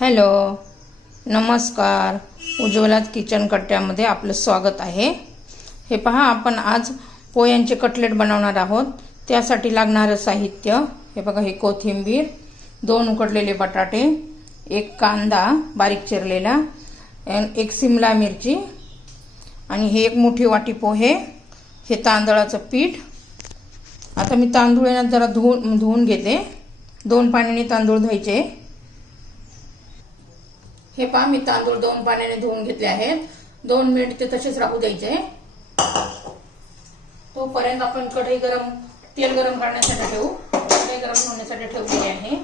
Hello नमस्कार. Ujjwala kitchen कट्ट्यामध्ये आपलं स्वागत आहे. हे पहा आपण आज पोह्यांचे कटलेट बनवणार आहोत. त्यासाठी लागणारं साहित्य हे बघा हे कोथिंबीर दोन उकडलेले बटाटे एक कांदा बारीक चिरलेला एक सिमला मिरची आणि हे एक मोठी वाटी पोहे हे तांदळाचं पीठ. आता मी तांदूळ जरा धुवून धुवून घेते. दोन पाण्याने तांदूळ धुवायचे. हे पहा मी तांदूळ दोन पाण्याने धुवून घेतले आहेत. दोन मिनिट ते तसेच राहू द्यायचे. तोपर्यंत आपण कढई गरम तेल गरम करण्यासाठी ठेवू. कढई गरम होण्यासाठी ठेवलेली आहे.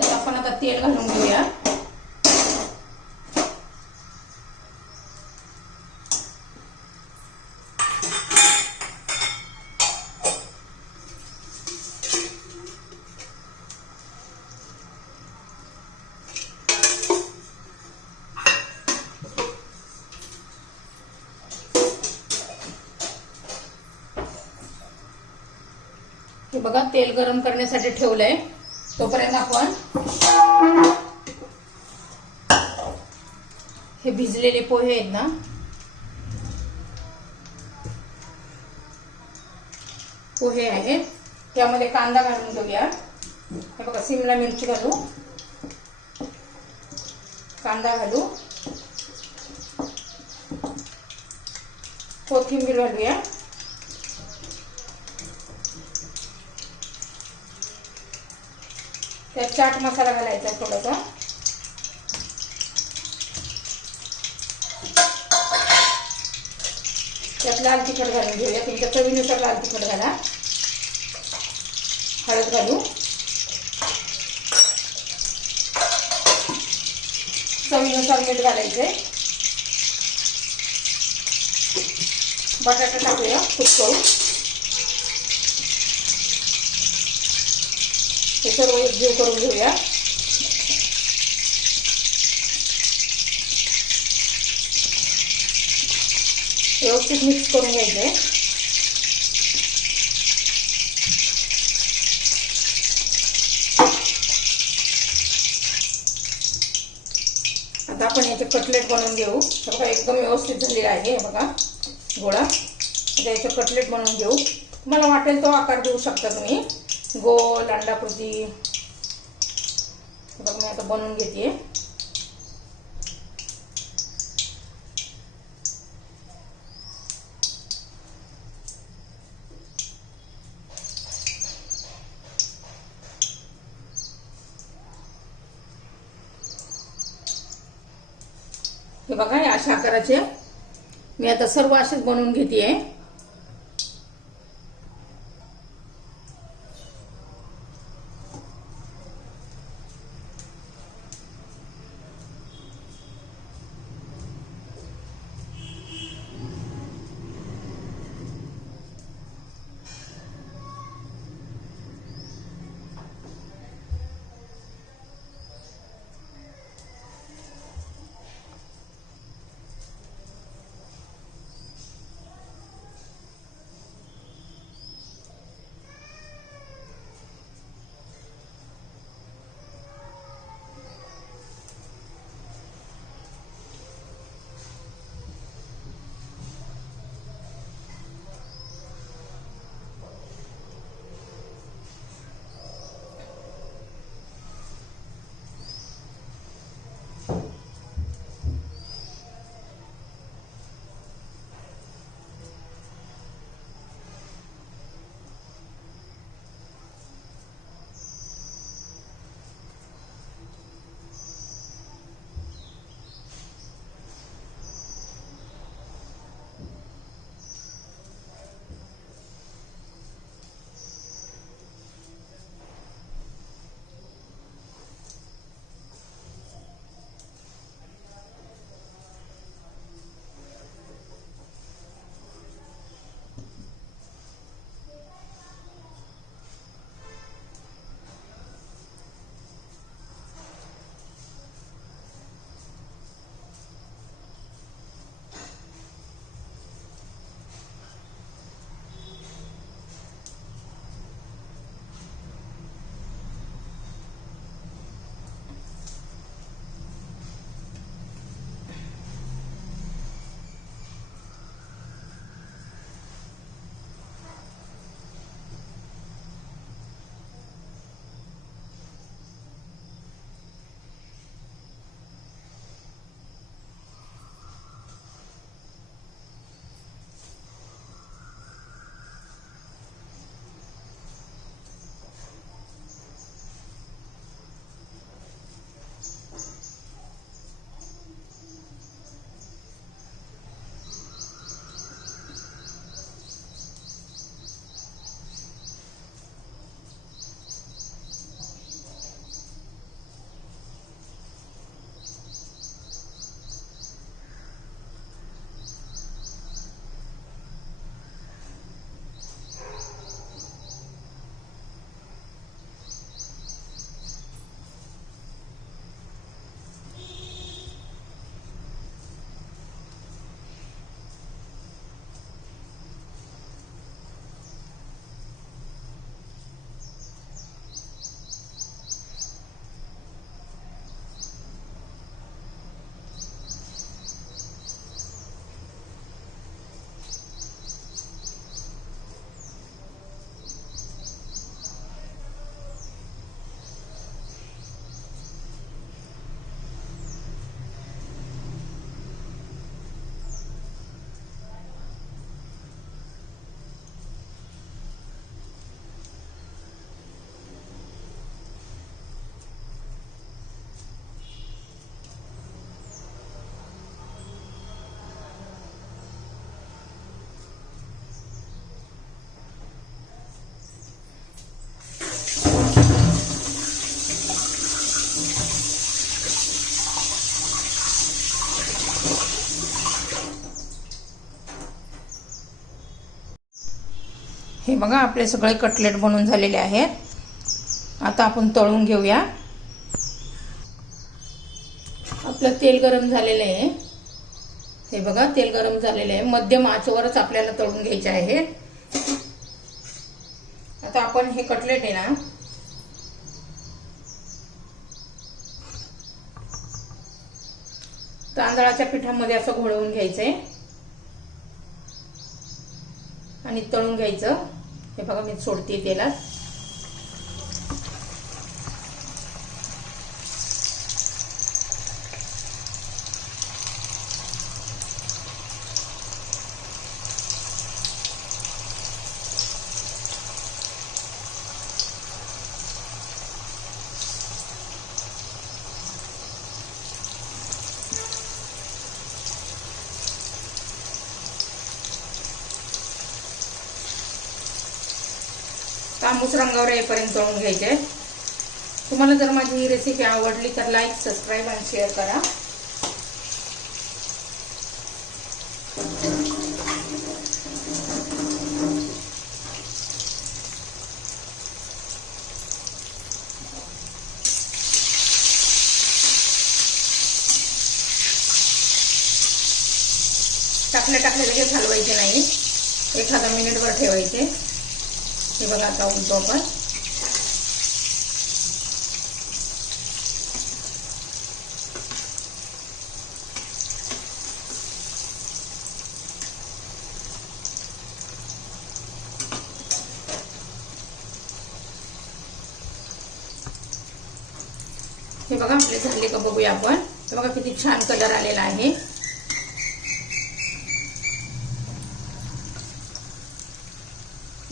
त्यात आपण आता तेल घालून घेऊया बघा तेल गरम करण्यासाठी ठेवलंय. तोपर्यंत आपण हे भिजलेले पोहे आहेत ना पोहे आहेत. त्यामध्ये कांदा घालून घेऊया. हे बघा सिमला मिरची घालू. कांदा घालू. कोथिंबीर घालूया. त्यात चाट मसाला घालायचा थोडासा. त्यात लाल तिखट घालून घेऊया. तुमच्या चवीनुसार लाल तिखट घाला. हळद घालू. चवीनुसार मीठ घालायचंय. बटाटा टाकूया कुचकवून हे सर्व एकजीव करून घेऊया. व्यवस्थित मिक्स करून घ्यायचे. आता आपण याचे कटलेट बनवून घेऊ. तर बघा एकदम व्यवस्थित झालेला आहे हे बघा. गोळा. आता याचं कटलेट बनवून घेऊ. तुम्हाला वाटेल तो आकार देऊ शकता तुम्ही. गोल अंडाकृती बघ मी आता बनवून घेते. हे बघा हे अशा आकाराचे. मी आता सर्व असेच बनवून घेते हे बघा आपले सगळे कटलेट बनून झालेले आहेत. आता आपण तळून घेऊया. आपलं तेल गरम झालेलं आहे. हे बघा तेल गरम झालेलं आहे. मध्यम आचेवरच आपल्याला तळून घ्यायचे आहे. आता आपण हे कटलेट आहे ना तांदळाच्या पिठामध्ये असं घोळवून घ्यायचंय. आणि तळून घ्यायचं. हे बघा मी सोडते तेलात तांबूस रंगावर येईपर्यंत तळून घ्यायचे. तुम्हाला जर माझी ही रेसिपी आवडली तर लाईक सबस्क्राईब आणि शेअर करा. टाकले टाकले लगेच हलवायचे नाही. एखादा मिनिटभर ठेवायचे. हे बघा आता उलटो आपण हे बघा आपले झाले का बघूया आपण हे बघा किती छान कलर आलेला आहे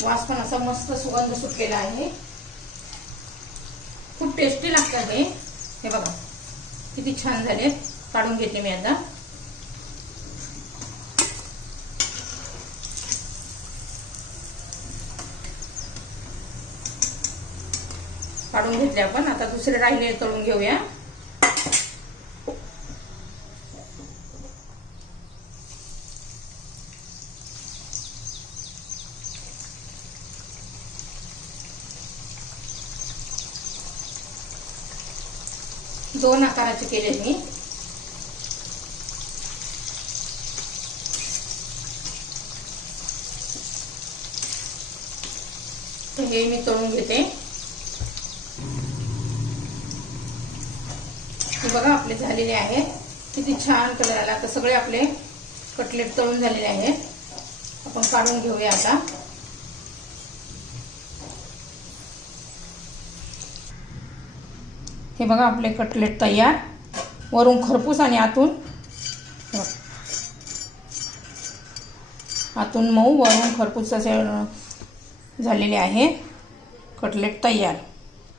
वास पण असा मस्त सुगंध सुटलेला आहे. खूप टेस्टी लागतात हे हे बघा किती छान झाले. काढून घेते मी आता. काढून घेतले आपण. आता दुसरे राहिले तळून घेऊया. दोन आकाराचे केले मी. हे मी तळून घेते. बघा आपले झालेले आहेत किती छान कलर आला. तर सगळे आपले कटलेट तळून झालेले आहेत आपण काढून घेऊया आता. हे बघा आपले कटलेट तयार. वरून खरपूस आणि आतून आतून मऊ वरून खरपूस असे झालेले आहे. कटलेट तयार.